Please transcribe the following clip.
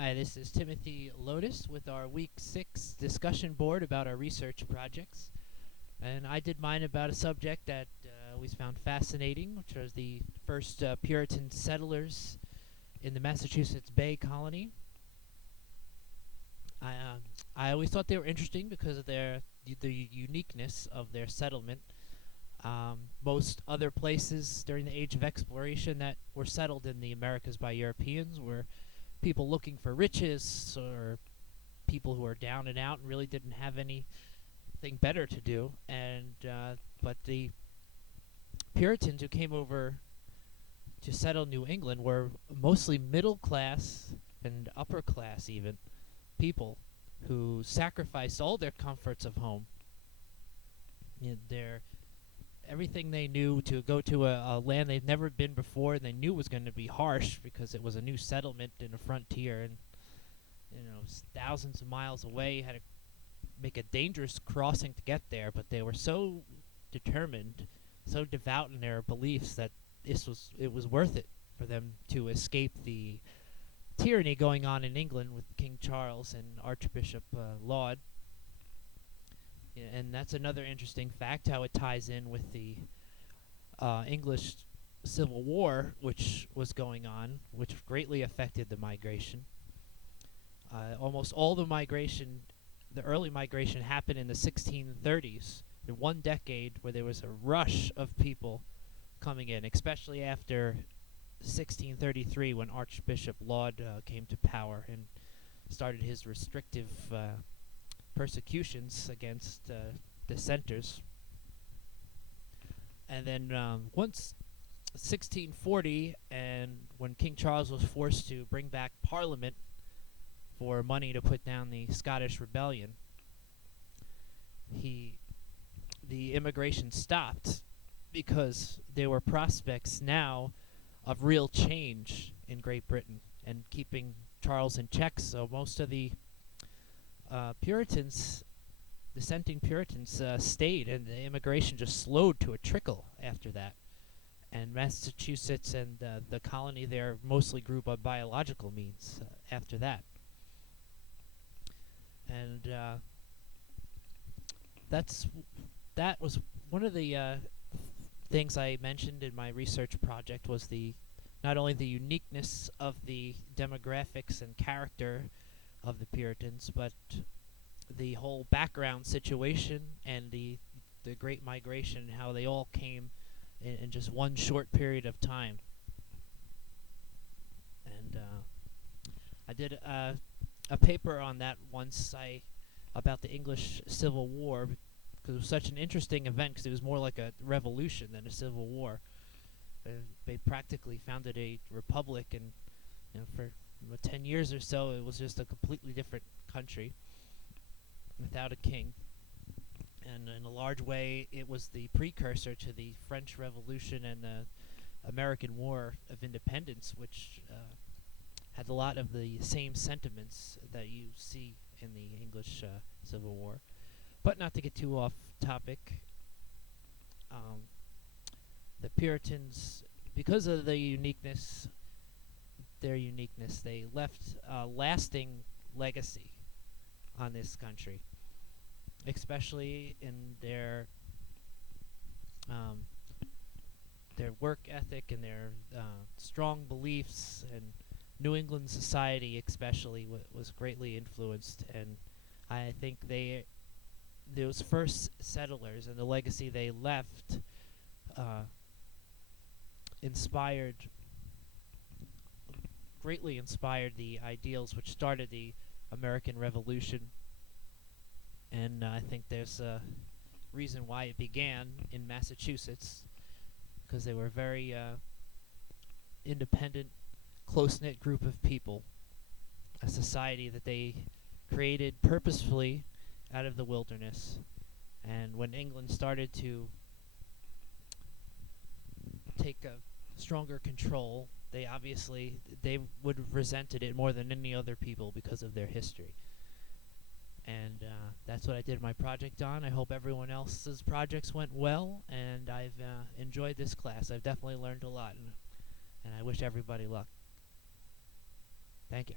Hi, this is Timothy Lotus with our Week 6 discussion board about our research projects. And I did mine about a subject that we found fascinating, which was the first Puritan settlers in the Massachusetts Bay Colony. I, uh, I always thought they were interesting because of the uniqueness of their settlement. Most other places during the Age of Exploration that were settled in the Americas by Europeans were people looking for riches or people who were down and out and really didn't have anything better to do. But the Puritans who came over to settle New England were mostly middle class and upper class even people who sacrificed all their comforts of home, their everything they knew to go to a land they'd never been before, and they knew was going to be harsh because it was a new settlement in a frontier, and thousands of miles away, had to make a dangerous crossing to get there. But they were so determined, so devout in their beliefs that it was worth it for them to escape the tyranny going on in England with King Charles and Archbishop Laud. And that's another interesting fact, how it ties in with the English Civil War, which was going on, which greatly affected the migration. Almost all the early migration happened in the 1630s, in one decade where there was a rush of people coming in, especially after 1633 when Archbishop Laud came to power and started his restrictive persecutions against dissenters. And then once 1640, and when King Charles was forced to bring back Parliament for money to put down the Scottish Rebellion, the immigration stopped because there were prospects now of real change in Great Britain and keeping Charles in check. So most of the dissenting Puritans stayed, and the immigration just slowed to a trickle after that. And Massachusetts and the colony there mostly grew by biological means after that. And that was one of the things I mentioned in my research project, was not only the uniqueness of the demographics and character of the Puritans, but the whole background situation and the Great Migration, and how they all came in just one short period of time. And I did a paper on that once, about the English Civil War, because it was such an interesting event, because it was more like a revolution than a civil war. They practically founded a republic, and for 10 years or so, it was just a completely different country without a king. And in a large way, it was the precursor to the French Revolution and the American War of Independence, which had a lot of the same sentiments that you see in the English Civil War. But not to get too off topic, the Puritans, because of their uniqueness, they left a lasting legacy on this country, especially in their work ethic and their strong beliefs. And New England society especially was greatly influenced, and I think those first settlers and the legacy they left greatly inspired the ideals which started the American Revolution. And I think there's a reason why it began in Massachusetts, because they were a very independent, close-knit group of people, a society that they created purposefully out of the wilderness. And when England started to take a stronger control, they would have resented it more than any other people because of their history. And that's what I did my project on. I hope everyone else's projects went well, and I've enjoyed this class. I've definitely learned a lot, and I wish everybody luck. Thank you.